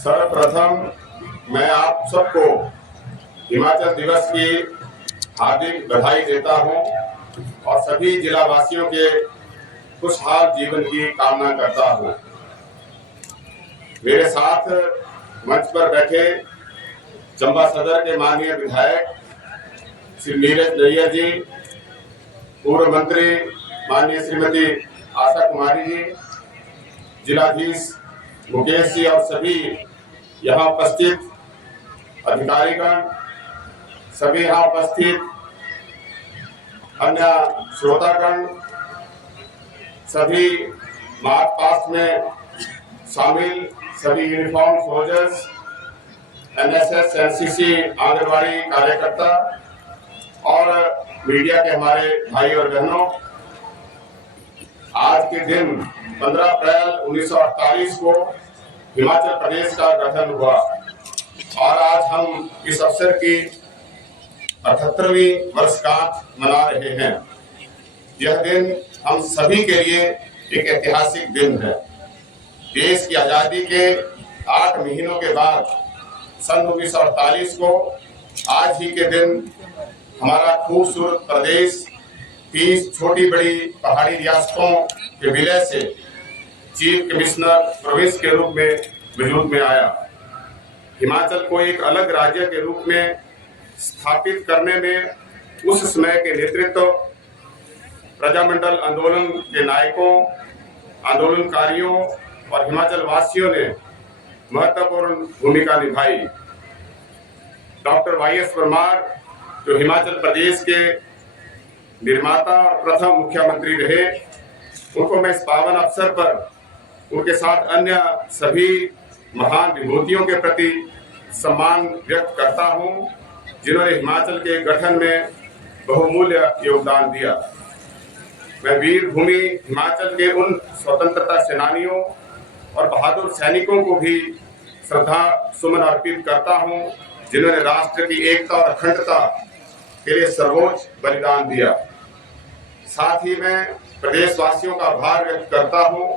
सर्वप्रथम मैं आप सबको हिमाचल दिवस की हार्दिक बधाई देता हूं और सभी जिला वासियों के खुशहाल जीवन की कामना करता हूं। मेरे साथ मंच पर बैठे चंबा सदर के माननीय विधायक श्री नीरज नैयर जी, पूर्व मंत्री माननीय श्रीमती आशा कुमारी जी, जिलाधीश मुकेश जी और सभी यहाँ उपस्थित अधिकारीगण, सभी यहाँ उपस्थित अन्य श्रोतागण, सभी मार्च पास्ट में शामिल सभी uniform soldiers, NSS, NCC, anganwadi कार्यकर्ता और मीडिया के हमारे भाई और बहनों, आज के दिन 15 अप्रैल 1948 को हिमाचल प्रदेश का गठन हुआ और आज हम इस अवसर की 78वीं वर्षगांठ मना रहे हैं। यह दिन हम सभी के लिए एक ऐतिहासिक दिन है। देश की आजादी के 8 महीनों के बाद सन 1948 को आज ही के दिन हमारा खूबसूरत प्रदेश 30 छोटी बड़ी पहाड़ी रियासतों के विलय से चीफ कमिश्नर प्रोविंस के रूप में वजूद में आया। हिमाचल को एक अलग राज्य के रूप में स्थापित करने में उस समय के नेतृत्व प्रजामंडल आंदोलन के नायकों, आंदोलनकारियों और हिमाचल वासियों ने महत्वपूर्ण भूमिका निभाई। डॉक्टर वाईएस परमार, जो हिमाचल प्रदेश के निर्माता और प्रथम मुख्यमंत्री रहे, उनको मैं इस पावन अवसर पर उनके साथ अन्य सभी महान विभूतियों के प्रति सम्मान व्यक्त करता हूं, जिन्होंने हिमाचल के गठन में बहुमूल्य योगदान दिया। मैं वीर भूमि हिमाचल के उन स्वतंत्रता सेनानियों और बहादुर सैनिकों को भी श्रद्धा सुमन अर्पित करता हूं, जिन्होंने राष्ट्र की एकता और अखंडता के लिए सर्वोच्च बलिदान दिया। साथ ही मैं प्रदेशवासियों का आभार व्यक्त करता हूं,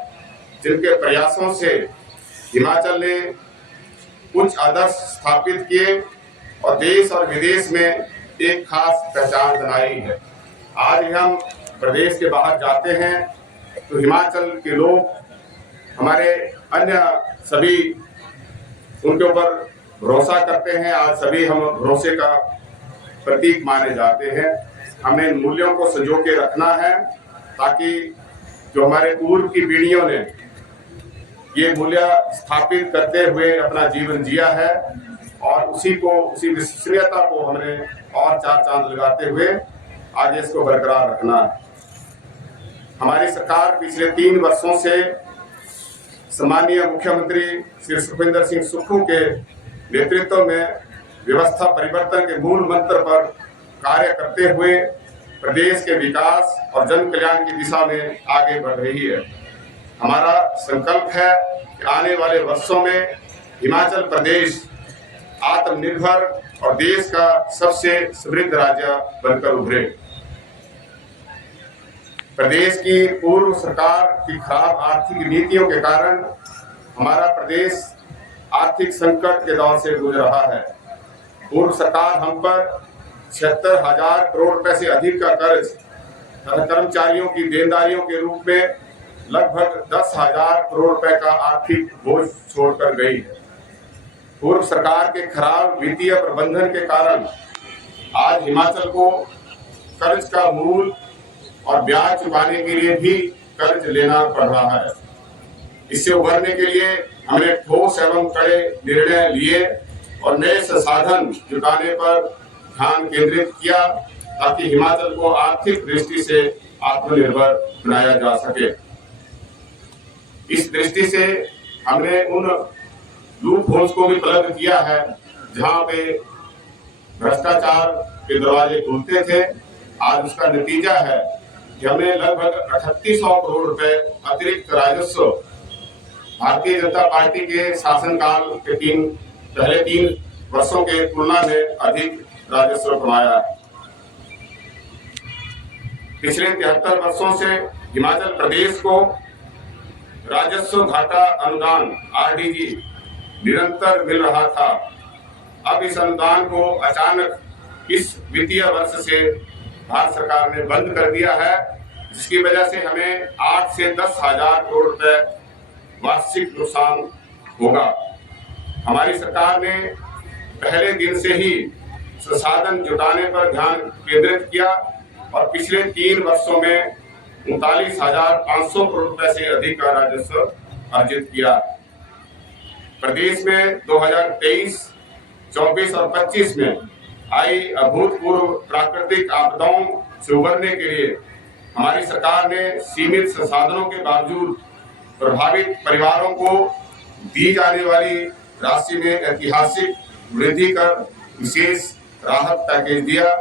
जिनके प्रयासों से हिमाचल ने उच्च आदर्श स्थापित किए और देश और विदेश में एक खास पहचान बनाई है। आज हम प्रदेश के बाहर जाते हैं तो हिमाचल के लोग, हमारे अन्य सभी उनके ऊपर भरोसा करते हैं। आज सभी हम भरोसे का प्रतीक माने जाते हैं। हमें इन मूल्यों को संजो के रखना है ताकि जो हमारे पूर्व की पीढ़ियों ने ये मूल्य स्थापित करते हुए अपना जीवन जिया है और उसी विश्वसनीयता को हमने और 4 चांद लगाते हुए आगे इसको बरकरार रखना है। हमारी सरकार पिछले 3 वर्षों से सम्मानीय मुख्यमंत्री श्री सुखविंदर सिंह सुक्खू के नेतृत्व में व्यवस्था परिवर्तन के मूल मंत्र पर कार्य करते हुए प्रदेश के विकास और जन कल्याण की दिशा में आगे बढ़ रही है। हमारा संकल्प है कि आने वाले वर्षों में हिमाचल प्रदेश आत्मनिर्भर और देश का सबसे समृद्ध राज्य बनकर उभरे। प्रदेश की पूर्व सरकार की खराब आर्थिक नीतियों के कारण हमारा प्रदेश आर्थिक संकट के दौर से गुजर रहा है। पूर्व सरकार हम पर 76,000 करोड़ रुपए से अधिक का कर्ज तथा कर्मचारियों की देनदारियों के रूप में लगभग 10,000 करोड़ रुपए का आर्थिक बोझ छोड़कर गई है। पूर्व सरकार के खराब वित्तीय प्रबंधन के कारण आज हिमाचल को कर्ज का मूल और ब्याज चुकाने के लिए भी कर्ज लेना पड़ रहा है। इससे उभरने के लिए हमने ठोस एवं कड़े निर्णय लिए और नए संसाधन जुटाने पर ध्यान केंद्रित किया ताकि हिमाचल को आर्थिक दृष्टि से आत्मनिर्भर बनाया जा सके। इस दृष्टि से हमने उन लूप होल्स को भी प्लग किया है जहां पे भ्रष्टाचार के दरवाजे खुलते थे। आज उसका नतीजा है कि हमने लगभग 3800 करोड़ रुपए अतिरिक्त राजस्व भारतीय जनता पार्टी के शासनकाल के पहले 3 वर्षों के तुलना में अधिक राजस्व कमाया है। पिछले 73 वर्षों से हिमाचल प्रदेश को राजस्व घाटा अनुदान RDG निरंतर मिल रहा था। अब इस अनुदान को अचानक इस वित्तीय वर्ष से भारत सरकार ने बंद कर दिया है, जिसकी वजह से हमें 8 से 10 हजार करोड़ रुपए वार्षिक नुकसान होगा। हमारी सरकार ने पहले दिन से ही संसाधन जुटाने पर ध्यान केंद्रित किया और पिछले 3 वर्षों में 39,500 करोड़ रुपए से अधिक का राजस्व अर्जित किया। प्रदेश में 2023, 24 और 25 में आई अभूतपूर्व प्राकृतिक आपदाओं से उबरने के लिए हमारी सरकार ने सीमित संसाधनों के बावजूद प्रभावित परिवारों को दी जाने वाली राशि में ऐतिहासिक वृद्धि कर विशेष राहत पैकेज दिया,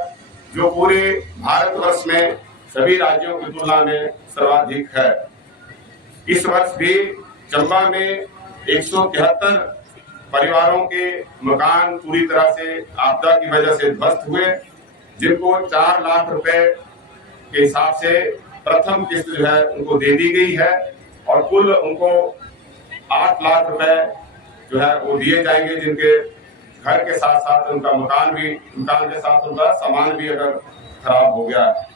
जो पूरे भारतवर्ष में सभी राज्यों की तुलना में सर्वाधिक है। इस वर्ष भी चंबा में 173 परिवारों के मकान पूरी तरह से आपदा की वजह से ध्वस्त हुए, जिनको 4 लाख रुपए के हिसाब से प्रथम किस्त जो है उनको दे दी गई है और कुल उनको 8 लाख रुपए जो है वो दिए जाएंगे, जिनके घर के साथ साथ उनका मकान के साथ उनका सामान भी अगर खराब हो गया है।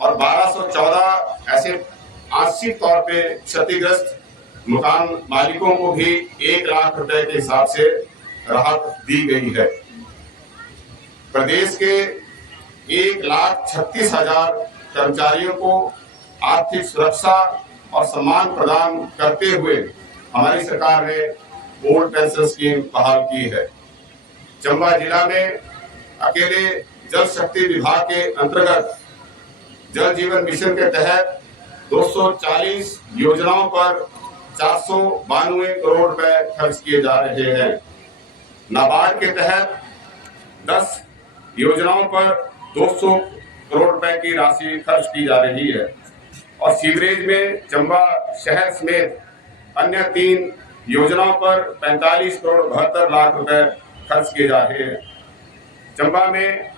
और 1214 ऐसे आंशिक तौर पे क्षतिग्रस्त मकान मालिकों को भी 1 लाख रुपए के हिसाब से राहत दी गई है। प्रदेश के 1,36,000 कर्मचारियों को आर्थिक सुरक्षा और सम्मान प्रदान करते हुए हमारी सरकार ने ओल्ड पेंशन स्कीम बहाल की है। चंबा जिला में अकेले जल शक्ति विभाग के अंतर्गत जल जीवन मिशन के तहत 240 योजनाओं पर 492 करोड़ रुपए खर्च किए जा रहे हैं। नाबार्ड के तहत 10 योजनाओं पर 200 करोड़ रुपए की राशि खर्च की जा रही है और सीवरेज में चंबा शहर समेत अन्य 3 योजनाओं पर 45 करोड़ 72 लाख रुपए खर्च किए जा रहे हैं। चंबा में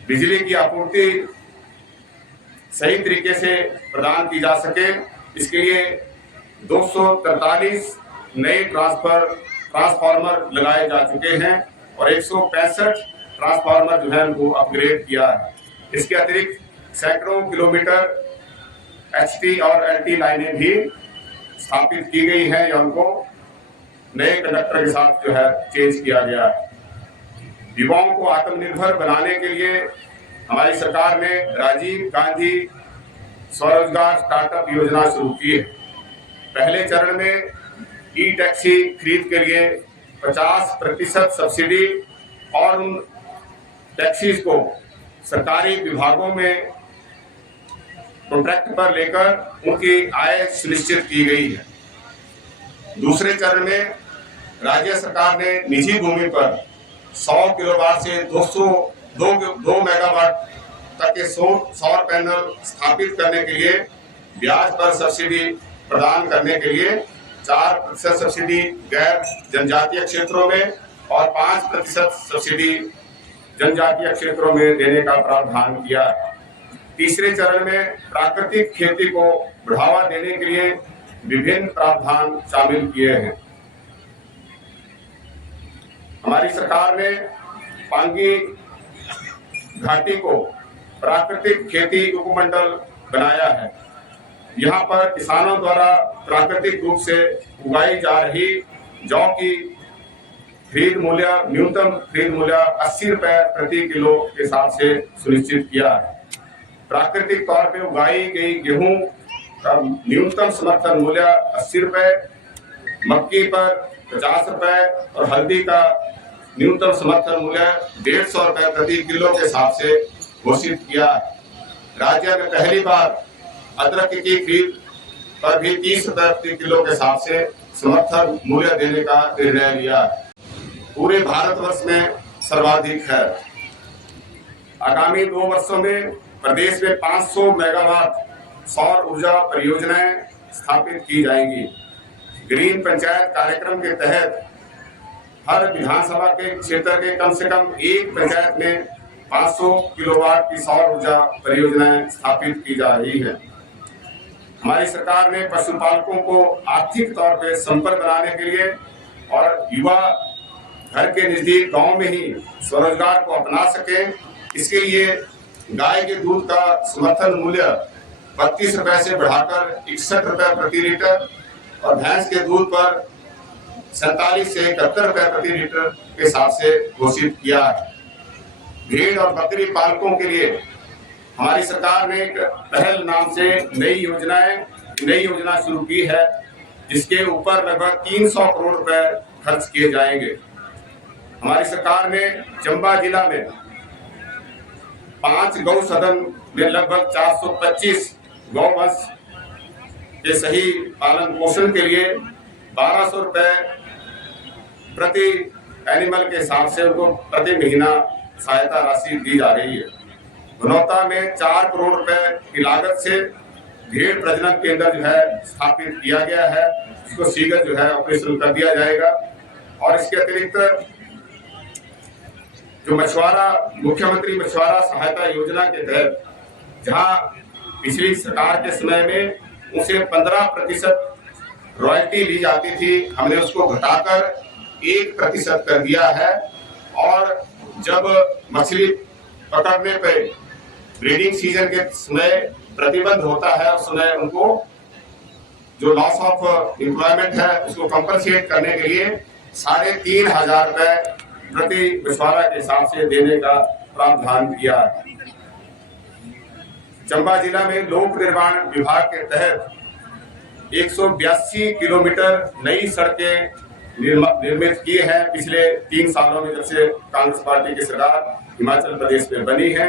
बिजली की आपूर्ति सही तरीके से प्रदान की जा सके, इसके लिए 243 नए ट्रांसफार्मर लगाए जा चुके हैं और 165 ट्रांसफार्मर जो है उनको अपग्रेड किया है। इसके अतिरिक्त सैकड़ों किलोमीटर HT और LT लाइनें भी स्थापित की गई है या उनको नए कंडक्टर के साथ जो है चेंज किया गया है। युवाओं को आत्मनिर्भर बनाने के लिए हमारी सरकार ने राजीव गांधी स्वरोजगार स्टार्टअप योजना शुरू की है। पहले चरण में ई-टैक्सी खरीद के लिए 50% सब्सिडी और उन टैक्सीज को सरकारी विभागों में कॉन्ट्रैक्ट पर लेकर उनकी आय सुनिश्चित की गई है। दूसरे चरण में राज्य सरकार ने निजी भूमि पर 100 किलोवाट से 2 मेगावाट तक के सौर पैनल स्थापित करने के लिए ब्याज पर सब्सिडी प्रदान करने के लिए 4% सब्सिडी गैर जनजातीय क्षेत्रों में और 5% सब्सिडी जनजातीय क्षेत्रों में देने का प्रावधान किया है। तीसरे चरण में प्राकृतिक खेती को बढ़ावा देने के लिए विभिन्न प्रावधान शामिल किए हैं। हमारी सरकार ने पांगी घाटी को प्राकृतिक खेती उपमंडल बनाया है। यहाँ पर किसानों द्वारा प्राकृतिक रूप से उगाई जा रही जौ की न्यूनतम खरीद मूल्य 80 रुपए प्रति किलो के हिसाब से सुनिश्चित किया है। प्राकृतिक तौर पे उगाई गई गेहूं का न्यूनतम समर्थन मूल्य 80 रुपए, मक्की पर 50 रुपए और हल्दी का न्यूनतम समर्थन मूल्य 150 रुपए प्रति किलो के हिसाब से घोषित किया। राज्य में पहली बार अदरक की खरीद पर भी 30 रुपए प्रति किलो के हिसाब से समर्थन मूल्य देने का निर्णय लिया। पूरे भारतवर्ष में सर्वाधिक है। आगामी 2 वर्षों में प्रदेश में 500 मेगावाट सौर ऊर्जा परियोजनाएं स्थापित की जाएंगी। ग्रीन पंचायत कार्यक्रम के तहत हर विधानसभा के क्षेत्र के कम से कम एक पंचायत में 500 किलोवाट की सौर ऊर्जा परियोजनाएं स्थापित की जा रही है। हमारी सरकार ने पशुपालकों को आर्थिक तौर पर संपन्न बनाने के लिए और युवा घर के नजदीक गांव में ही स्वरोजगार को अपना सके। इसके लिए गाय के दूध का समर्थन मूल्य 32 रुपए से बढ़ाकर 61 रुपए प्रति लीटर और भैंस के दूध पर 47 से 71 रुपए प्रति लीटर के हिसाब से घोषित किया है। भेड़ और बकरी पालकों के लिए हमारी सरकार ने एक पहल नाम से नई योजना शुरू की है, जिसके ऊपर लगभग 300 करोड़ रुपए खर्च किए जाएंगे। हमारी सरकार ने चंबा जिला में 5 गौ सदन में लगभग 425 गौवंश के सही पालन पोषण के लिए 1200 रुपए प्रति एनिमल के हिसाब से उनको प्रति महीना सहायता राशि दी जा रही है। बनौता में 4 करोड़ रुपए की लागत से भेड़ प्रजनन केंद्र जो है स्थापित किया गया है, इसको शीघ्र जो है ऑपरेशन कर दिया जाएगा। और इसके अतिरिक्त जो मुख्यमंत्री मछुआरा सहायता योजना के तहत जहां पिछली सरकार के समय में उसे 15% रॉयल्टी ली जाती थी, हमने उसको घटाकर 1% कर दिया है। और जब मछली पकड़ने पे ब्रीडिंग सीजन के समय प्रतिबंध होता है, उस समय उनको जो लॉस ऑफ एम्प्लॉयमेंट है उसको कंपनसेट करने के लिए 3,500 रुपए प्रति मछुआरा के हिसाब से देने का प्रावधान किया है। चंबा जिला में लोक निर्माण विभाग के तहत 182 किलोमीटर नई सड़कें निर्मित किए हैं पिछले 3 सालों में, जब से कांग्रेस पार्टी की सरकार हिमाचल प्रदेश में बनी है।